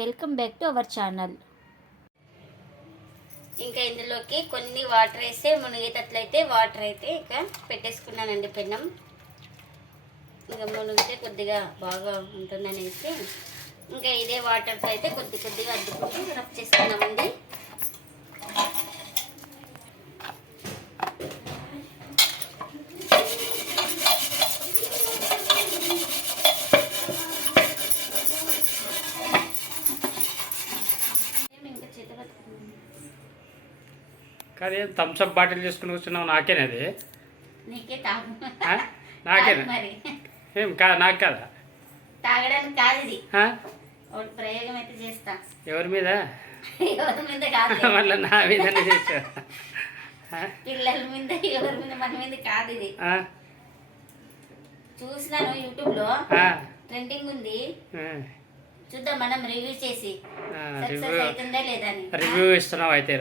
Welcome back to our channel. ఇంకా ఇందులోకి కొన్ని వాటర్ వేస్తే మునిగేటట్లయితే వాటర్ అయితే ఇక పెట్టేసుకున్నానండి పెన్నం. ఇంకా మునిగితే కొద్దిగా బాగా ఉంటుందనేసి ఇంకా ఇదే వాటర్తో అయితే కొద్ది కొద్దిగా అద్దుకుంటూ రఫ్ చేసుకున్నామండి కానీ థమ్స్అప్ బాటిల్ చేసుకుని కూర్చున్నావు నాకేనది? నాకేనా? ఏం కాదు నాకు కదా? తాగడానికి కాదు ఇది. ప్రయోగం అయితే చేస్తా. ఎవరి మీద? ఎవరి మీద కాదు మళ్ళీ నా మీద పిల్లల మీద ఎవరి మీద మన మీద కాదు ఇది. చూసినాను యూట్యూబ్లో ట్రెండింగ్ ఉంది. చూద్దాం మనం రివ్యూ చేసి. సక్సెస్ రివ్యూ అవుతుందా లేదా అని. రివ్యూ ఇస్తున్నావు అయితే.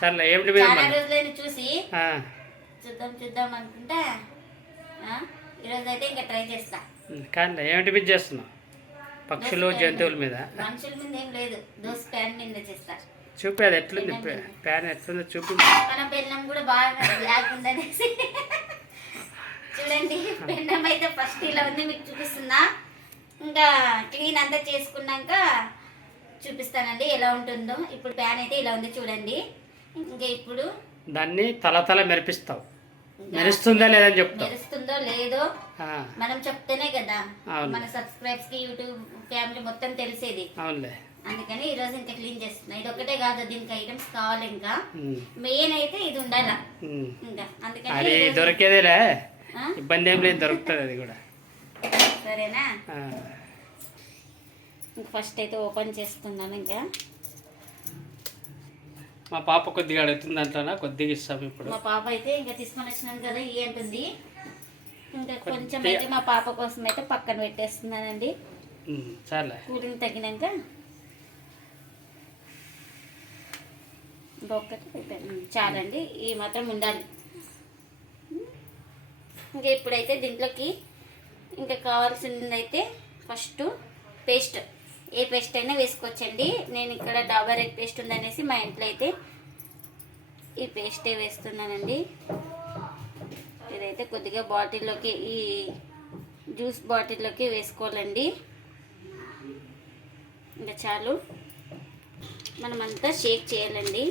సర్లే ఏమిటి మీద చాలా? రోజులైన చూసి. చూద్దాం చూద్దాం అనుకుంటా ఈరోజు అయితే ఇంకా ట్రై చేస్తా. కానీ ఏమిటి మీద చేస్తున్నావు? పక్షులు జంతువుల మీద? మనుషుల మీద ఏం లేదు. దోశ ప్యాన్ మీద చేస్తా. చూపి అది ఎట్లుంది? ప్యా- ప్యాన్ ఎట్లుందో చూపి. మన బెల్లం కూడా బాగా బ్లాక్ ఉందనేసి చూడండి బెల్లం అయితే ఫస్ట్ ఇలా ఉంది మీకు చూపిస్తున్నా. ఇంకా క్లీన్ అంతా చేసుకున్నాక చూపిస్తానండి ఎలా ఉంటుందో. ఇప్పుడు ప్యాన్ అయితే ఇలా ఉంది చూడండి. ఇంకా ఇప్పుడు దాన్ని తల తల మెరిపిస్తావు. మెరుస్తుందా లేదని చెప్తావు. మెరుస్తుందో లేదో మనం చెప్తేనే కదా. మన సబ్స్క్రైబ్స్కి యూట్యూబ్ ఫ్యామిలీ మొత్తం తెలిసేది. అవునులే. అందుకని ఈ రోజు ఇంకా క్లీన్ చేస్తున్నా. ఇది ఒకటే కాదు దీనికి ఐటమ్స్ కావాలి ఇంకా. మెయిన్ అయితే ఇది ఉండాల. ఇంకా. అందుకని దొరికేదేలే? ఇబ్బంది ఏం లేదు దొరుకుతుంది అది కూడా. సరేనా? ఫస్ట్ అయితే ఓపెన్ చేస్తున్నాను ఇంకా. మా పాప కొద్దిగా అడుగుతుంది దాంట్లో కొద్దిగా ఇస్తాం ఇప్పుడు. మా పాప అయితే ఇంకా తీసుకొని వచ్చినాను కదా అంటుంది. ఇంకా కొంచెం. అయితే మా పాప కోసం అయితే పక్కన పెట్టేస్తున్నానండి. చాలే. కూలింగ్ తగ్గినాక ఇంకొకటి చాలండి ఈ మాత్రం ఉండాలి. ఇంకా ఇప్పుడైతే దీంట్లోకి ఇంకా కావాల్సింది అయితే ఫస్ట్ పేస్ట్. ఏ పేస్ట్ అయినా వేసుకోవచ్చండి. నేను ఇక్కడ డాబర్ ఎగ్ పేస్ట్ ఉందనేసి మా ఇంట్లో అయితే ఈ పేస్టే వేస్తున్నానండి. ఇదైతే కొద్దిగా బాటిల్లోకి ఈ జ్యూస్ బాటిల్లోకి వేసుకోవాలండి. ఇంకా చాలు. మనమంతా షేక్ చేయాలండి.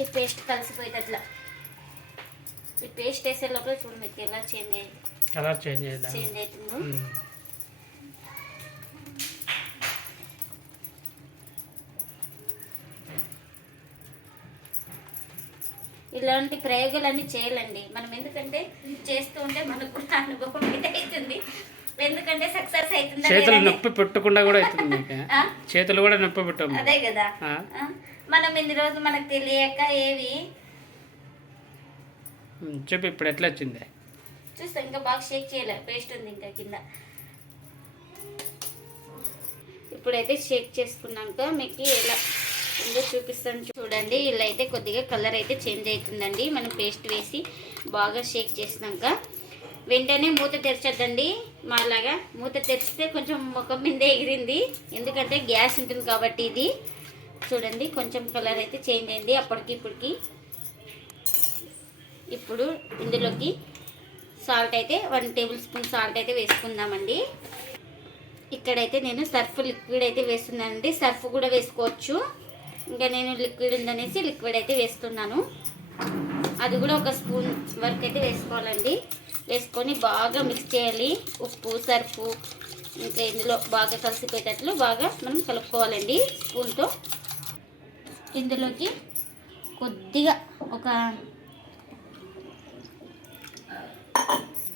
ఈ పేస్ట్ కలిసిపోయేటట్లా. ఈ పేస్ట్ వేసే లోపల చూడు మీకు ఎలా చేంజ్ అయ్యి కలర్ చేంజ్ చేంజ్ అవుతుందో. ఇలాంటి ప్రయోగాలన్నీ చేయాలండి. మనం ఎందుకంటే చేస్తూ ఉంటే మనకు కూడా అనుభవం అవుతుంది. ఎందుకంటే సక్సెస్ అవుతుందా చేతులు. నొప్పి పెట్టుకుండా కూడా అవుతుంది? చేతులు కూడా నొప్పి పెట్టాము అదే కదా? మనం ఇన్ని రోజులు మనకు తెలియక ఏవి? చెప్పు ఇప్పుడు ఎట్లా వచ్చింది? చూస్తా ఇంకా బాగా షేక్ చేయలే. పేస్ట్ ఉంది ఇంకా కింద. ఇప్పుడైతే షేక్ చేసుకున్నాక మీకు ఎలా ఇంకా చూపిస్తాను చూడండి. ఇలా అయితే కొద్దిగా కలర్ అయితే చేంజ్ అవుతుందండి మనం పేస్ట్ వేసి బాగా షేక్ చేసినాక వెంటనే మూత తెరచద్దండి. మాలాగా మూత తెరిస్తే కొంచెం ముఖం మీద ఎగిరింది. ఎందుకంటే గ్యాస్ ఉంటుంది కాబట్టి ఇది. చూడండి కొంచెం కలర్ అయితే చేంజ్ అయింది. అప్పటికి ఇప్పటికి ఇప్పుడు ఇందులోకి సాల్ట్ అయితే వన్ టేబుల్ స్పూన్ సాల్ట్ అయితే వేసుకుందామండి. ఇక్కడైతే నేను సర్ఫ్ లిక్విడ్ అయితే వేస్తున్నానండి. సర్ఫ్ కూడా వేసుకోవచ్చు. ఇంకా నేను లిక్విడ్ ఉందనేసి లిక్విడ్ అయితే వేస్తున్నాను. అది కూడా ఒక స్పూన్ వరకు అయితే వేసుకోవాలండి. వేసుకొని బాగా మిక్స్ చేయాలి. ఉప్పు సర్ఫు ఇంకా ఇందులో బాగా కలిసిపోయేటట్లు బాగా మనం కలుపుకోవాలండి స్పూన్తో. ఇందులోకి కొద్దిగా ఒక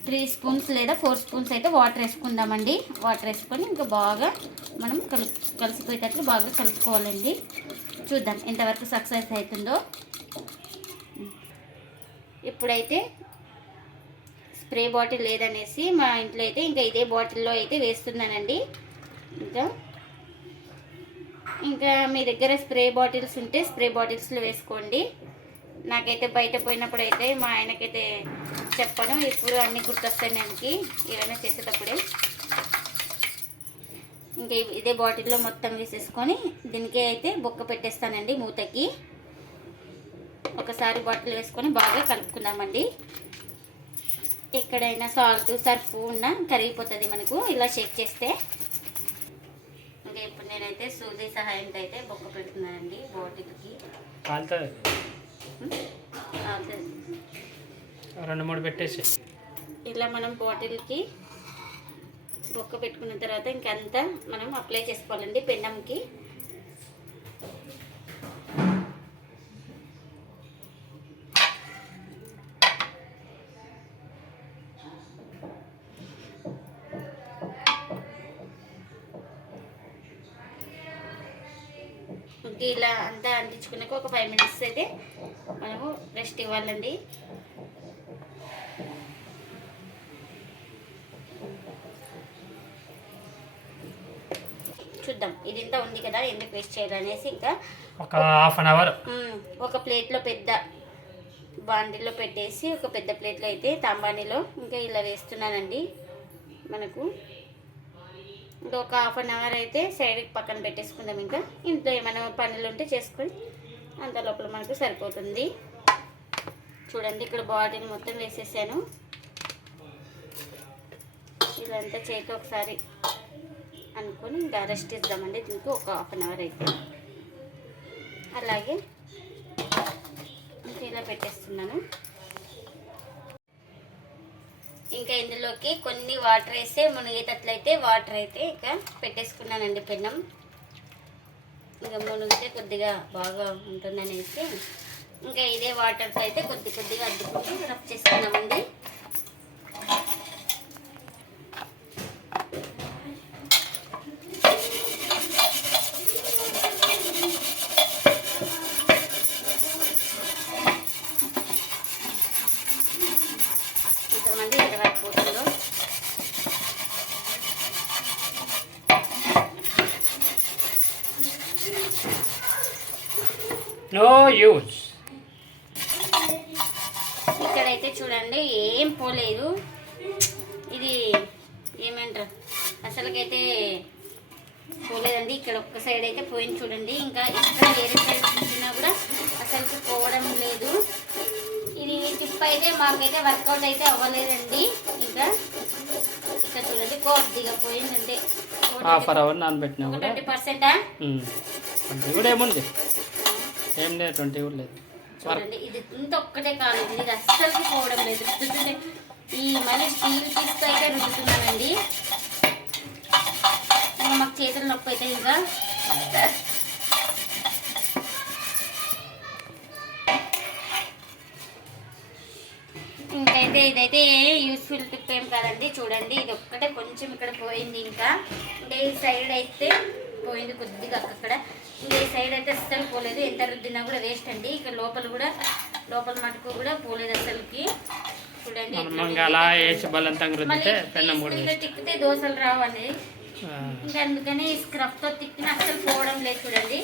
త్రీ స్పూన్స్ లేదా ఫోర్ స్పూన్స్ అయితే వాటర్ వేసుకుందామండి. వాటర్ వేసుకొని ఇంకా బాగా మనం కలు కలిసిపోయేటట్లు బాగా కలుపుకోవాలండి. చూద్దాం ఎంతవరకు సక్సెస్ అవుతుందో. ఇప్పుడైతే స్ప్రే బాటిల్ లేదనేసి మా ఇంట్లో అయితే ఇంకా ఇదే బాటిల్లో అయితే వేస్తున్నానండి. ఇంకా ఇంకా మీ దగ్గర స్ప్రే బాటిల్స్ ఉంటే స్ప్రే బాటిల్స్లో వేసుకోండి. నాకైతే బయట పోయినప్పుడు అయితే మా ఆయనకైతే చెప్పను ఇప్పుడు అన్ని గుర్తొస్తాయి నాకు ఏమైనా చేసేటప్పుడే. ఇంకా ఇదే బాటిల్లో మొత్తం వేసేసుకొని దీనికి అయితే బొక్క పెట్టేస్తానండి మూతకి. ఒకసారి బాటిల్ వేసుకొని బాగా కలుపుకుందామండి. ఎక్కడైనా సాల్ట్ సర్ఫ్ ఉన్నా కరిగిపోతుంది మనకు ఇలా షేక్ చేస్తే. ఇంకా ఇప్పుడు నేనైతే సూది సహాయంతో అయితే బొక్క పెడుతున్నానండి బాటిల్కి. రెండు మూడు పెట్టేసి ఇలా మనం బాటిల్కి బొక్క పెట్టుకున్న తర్వాత ఇంకంతా మనం అప్లై చేసుకోవాలండి పెండంకి. ఇలా అంతా అంటించుకున్నాక ఒక ఫైవ్ మినిట్స్ అయితే మనము రెస్ట్ ఇవ్వాలండి. చూద్దాం. ఇది ఇంత ఉంది కదా ఎందుకు వేస్ట్ చేయాలనేసి ఇంకా ఒక హాఫ్ అన్ అవర్ ఒక ప్లేట్లో పెద్ద బాండీలో పెట్టేసి ఒక పెద్ద ప్లేట్లో అయితే తాంబానీలో ఇంకా ఇలా వేస్తున్నానండి మనకు. ఇంకా ఒక హాఫ్ అన్ అవర్ అయితే సైడ్కి పక్కన పెట్టేసుకుందాం ఇంకా. ఇంట్లో ఏమైనా పనులు ఉంటే చేసుకొని అంత లోపల మనకు సరిపోతుంది. చూడండి ఇక్కడ బాటిల్ మొత్తం వేసేసాను. ఇదంతా చేతి ఒకసారి అనుకొని ఇంకా రెస్ట్ ఇద్దామండి. దీనికి ఒక హాఫ్ అన్ అవర్ అయితే. అలాగే ఇంకా ఇలా పెట్టేస్తున్నాను. ఇంకా ఇందులోకి కొన్ని వాటర్ వేస్తే మునిగేటట్లయితే వాటర్ అయితే ఇక పెట్టేసుకున్నానండి పెన్నం. ఇంకా మునిగితే కొద్దిగా బాగా ఉంటుందనేసి. ఇంకా ఇదే వాటర్తో అయితే కొద్ది కొద్దిగా అద్దుకుంటూ రఫ్ చేసుకున్నామండి ఇంతమంది ఎంతవరకు పోతుందో నో యూజ్ ఇక్కడైతే చూడండి ఏం పోలేదు. ఇది ఏమంటారు? అసలుకైతే పోలేదండి. ఇక్కడ ఒక్క సైడ్ అయితే పోయింది చూడండి. ఇంకా ఇక్కడ వేరే సైడ్ చూసినా కూడా అసలుకి పోవడం లేదు. ఇది టిప్ అయితే మాకైతే వర్కౌట్ అయితే అవ్వలేదండి. ఇంకా ఇక్కడ చూడండి కొద్దిగా పోయిందంటే. హాఫ్ అవర్ నానబెట్టినా ట్వంటీ పర్సెంటా ఏముంది? సేమ్ డే ట్వంటీ కూడా లేదు. చూడండి ఇది ఇంత ఒక్కటే కాదు ఇది అస్సలకి పోవడం లేదు. రుద్దుతుంటే ఈ మళ్ళీ స్టీల్ పీస్తో అయితే రుద్దుతున్నానండి ఇంకా మాకు చేతులు నొప్పి అయితే ఇంకా ఇంకైతే ఇదైతే యూస్ఫుల్ టిప్ ఏం కాదండి చూడండి ఇది ఒక్కటే కొంచెం ఇక్కడ పోయింది ఇంకా. అంటే ఈ సైడ్ అయితే పోయింది కొద్దిగా అక్కడ ఈ సైడ్ అయితే అస్సలు పోలేదు. ఎంత రుద్దినా కూడా వేస్ట్ అండి. ఇక్కడ లోపల కూడా లోపల మటుకు కూడా పోలేదు అసలుకి చూడండి మళ్ళీ తిప్పితే దోశలు రావండి. ఇంకా అందుకని స్క్రఫ్తో తిప్పిన అసలు పోవడం లేదు చూడండి.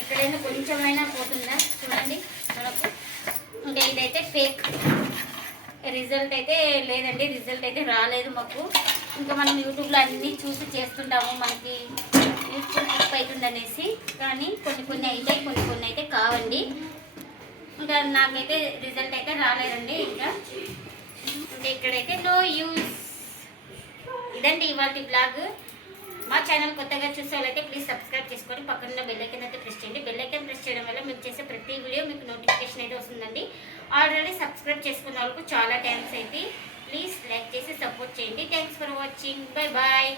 ఎక్కడైనా కొంచెమైనా పోతుందా? చూడండి మనకు. ఇంకా ఇదైతే ఫేక్ రిజల్ట్ అయితే లేదండి రిజల్ట్ అయితే రాలేదు మాకు. ఇంకా మనం యూట్యూబ్లో అన్నీ చూసి చేస్తుంటాము మనకి యూస్ఫుల్ టిప్ అవుతుంది అనేసి. కానీ కొన్ని కొన్ని అయితే కొన్ని కొన్ని అయితే కావండి. ఇంకా నాకైతే రిజల్ట్ అయితే రాలేదండి ఇంకా. ఇంకా ఇక్కడైతే నో యూస్. ఇదండి ఇవాళ బ్లాగ్. మా ఛానల్ కొత్తగా చూసే వాళ్ళైతే ప్లీజ్ సబ్స్క్రైబ్ చేసుకొని పక్కన బెల్ ఐకన్ అయితే ప్రెస్ చేయండి. బెల్ ఐకన్ ప్రెస్ చేయడం వల్ల మీకు చేసే ప్రతి వీడియో మీకు నోటిఫికేషన్ అయితే వస్తుందండి. ఆల్రెడీ సబ్స్క్రైబ్ చేసుకున్న వాళ్ళకు చాలా థ్యాంక్స్ అయితే. ప్లీజ్ లైక్ చేసి సపోర్ట్ చేయండి. Thanks for watching bye bye